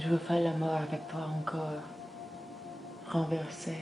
Je veux faire l'amour avec toi encore, renversé.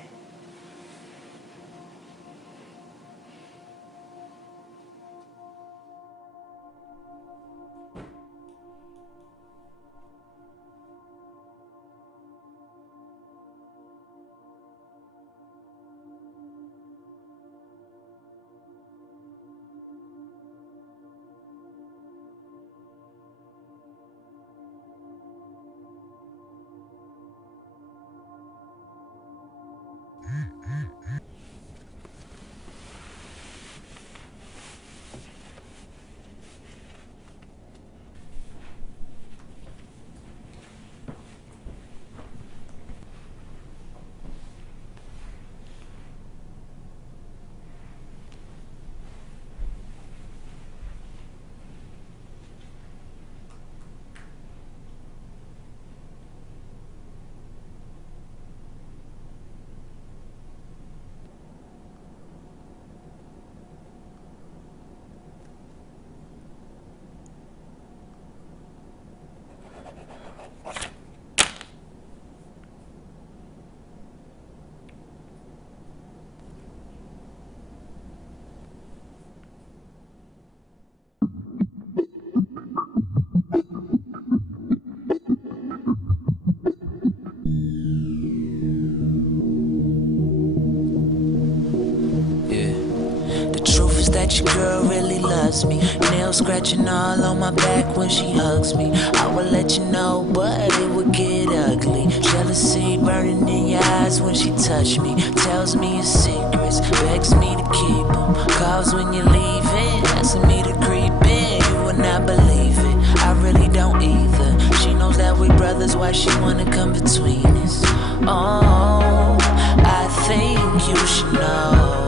That your girl really loves me. Nails scratching all on my back when she hugs me. I would let you know, but it would get ugly. Jealousy burning in your eyes when she touched me. Tells me your secrets, begs me to keep them. Calls when you're leaving, asking me to creep in. You would not believe it, I really don't either. She knows that we brothers, why she wanna come between us? Oh, I think you should know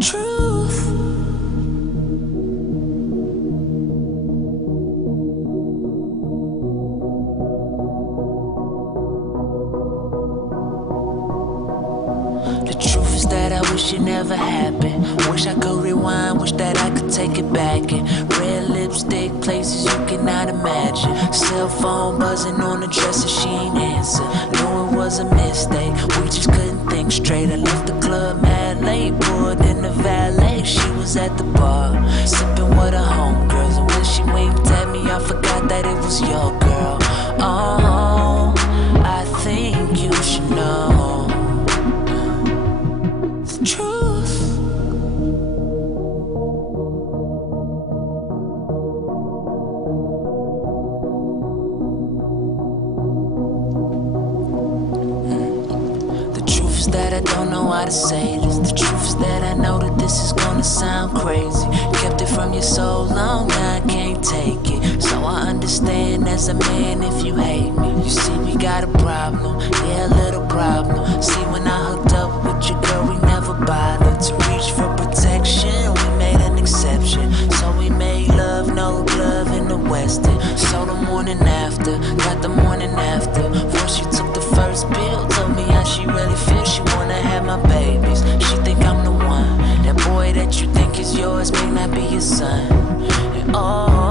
truth. The truth is that I wish it never happened. Wish I could rewind, wish that I could take it back. And red lipstick, places you cannot imagine. Cell phone buzzing on the dresser, she ain't answer. Knew it was a mistake, we just couldn't think straight. I left the club mad late, pulled in the valet. She was at the bar, sipping with her homegirls. And when she winked at me, I forgot that it was your girl. Oh, I think you should know the truth. The truth is that I don't know how to say this. The truth is that I know that this is gonna sound crazy. Kept it from you so long, now I can't take it. So I understand as a man if you hate me. You see, we got a problem, yeah, a little problem. See, when I hooked up with your girl, we never bothered to reach for protection. We made an exception, so we made love, no glove in the Western. So the morning after, got the morning after. Once she took the first pill, told me how she really feels. She wanna have my babies, she think I'm the one. That boy that you think is yours may not be your son. And oh,